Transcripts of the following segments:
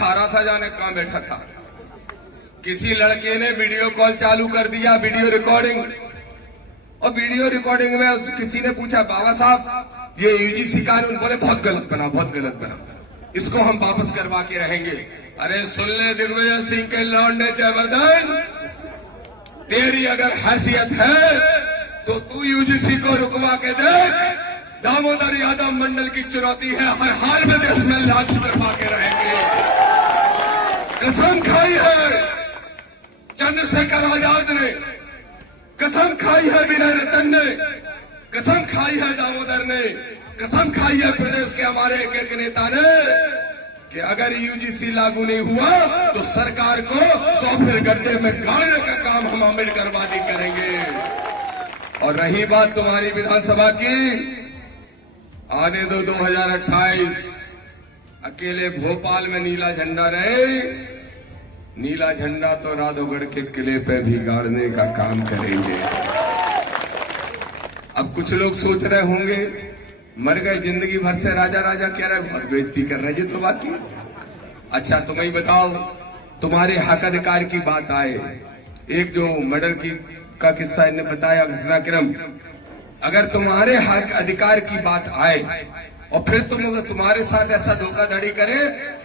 खा रहा था, जाने कहां बैठा था। किसी लड़के ने वीडियो कॉल चालू कर दिया, वीडियो रिकॉर्डिंग, और वीडियो रिकॉर्डिंग में किसी ने पूछा बाबा साहब ये यूजीसी कानून, बोले बहुत गलत बना, बहुत गलत बना, इसको हम वापस करवा के रहेंगे। अरे सुन ले दिग्विजय सिंह के लौंडे जबरदस्त, तेरी अगर हैसियत है तो तू यूजीसी को रुकवा के देख। दामोदर यादव मंडल की चुनौती है, हर हाल में देश में लागू करवा के रहेंगे। कसम खाई है चंद्रशेखर आजाद ने, कसम खाई है विनय रतन ने, कसम खाई है दामोदर ने, कसम खाई है प्रदेश के हमारे एक एक नेता ने कि अगर यूजीसी लागू नहीं हुआ तो सरकार को 100 फिर गड्ढे में गाड़ने का काम हम अम्बेडकरवादी करेंगे। और रही बात तुम्हारी विधानसभा की, आने दो 2028, अकेले भोपाल में नीला झंडा रहे, नीला झंडा तो राधोगढ़ के किले पे भी गाड़ने का काम करेंगे। अब कुछ लोग सोच रहे होंगे मर गए, जिंदगी भर से राजा राजा कह रहे, बहुत बेइज्जती कर रहे, ये तो बाकी। अच्छा तुम ही बताओ, तुम्हारे हक अधिकार की बात आए, एक जो मर्डर का किस्सा इन्हें बताया, घटनाक्रम, अगर तुम्हारे हक अधिकार की बात आए और फिर तुम्हारे साथ ऐसा धोखाधड़ी करे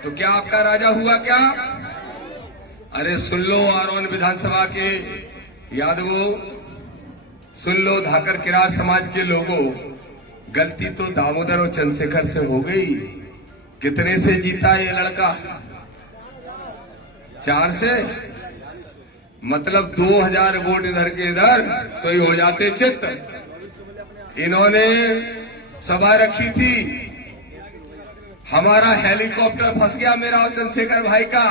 तो क्या आपका राजा हुआ क्या? अरे सुन लो आरोन विधानसभा के यादवों, सुन लो धाकर किरार समाज के लोगों, गलती तो दामोदर और चंद्रशेखर से हो गई। कितने से जीता ये लड़का? 4 से, मतलब 2000 वोट इधर के इधर, सोई हो जाते चित्त। इन्होंने सभा रखी थी, हमारा हेलीकॉप्टर फंस गया मेरा और चंद्रशेखर भाई का।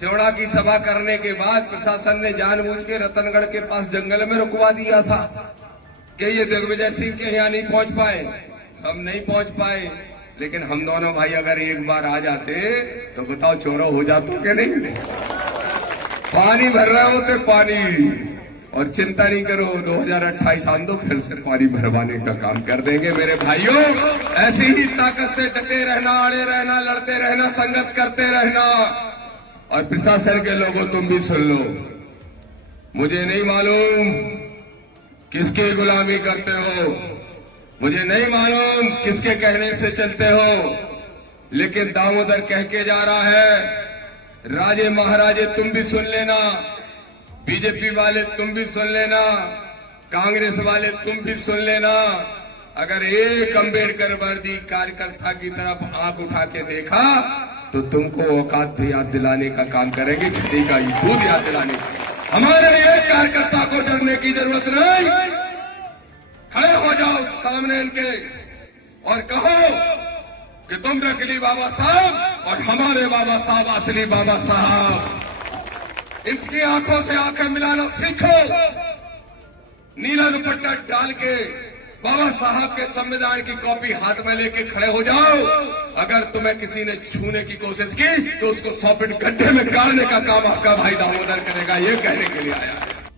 सेवड़ा की सभा करने के बाद प्रशासन ने जानबूझ के रतनगढ़ के पास जंगल में रुकवा दिया था कि ये दिग्विजय सिंह के यहाँ नहीं पहुंच पाए। हम नहीं पहुंच पाए, लेकिन हम दोनों भाई अगर एक बार आ जाते तो बताओ चोरो हो जाते कि नहीं? पानी भर रहे होते पानी। और चिंता नहीं करो, 2028 आन दो, फिर से पानी भरवाने का काम कर देंगे मेरे भाइयों। ऐसी ही ताकत से डटे रहना, अड़े रहना, लड़ते रहना, संघर्ष करते रहना। और प्रशासन के लोगों तुम भी सुन लो, मुझे नहीं मालूम किसकी गुलामी करते हो, मुझे नहीं मालूम किसके कहने से चलते हो, लेकिन दामोदर कह के जा रहा है, राजे महाराजे तुम भी सुन लेना, बीजेपी वाले तुम भी सुन लेना, कांग्रेस वाले तुम भी सुन लेना। अगर एक अम्बेडकर वर्दी कार्यकर्ता की तरफ आंख उठा के देखा तो तुमको औकात याद दिलाने का काम करेंगे, छठी का दूध याद दिलाने का। हमारे एक कार्यकर्ता को डरने की जरूरत नहीं। खड़े हो जाओ सामने इनके और कहो कि तुम नकली बाबा साहब और हमारे बाबा साहब असली बाबा साहब। इसकी आंखों से आंखें मिलाना सीखो, नीला दुपट्टा डाल के बाबा साहब के संविधान की कॉपी हाथ में लेके खड़े हो जाओ। अगर तुम्हें किसी ने छूने की कोशिश की तो उसको 100 फीट गड्ढे में गाड़ने का काम आपका भाई दामोदर करेगा, ये कहने के लिए आया है।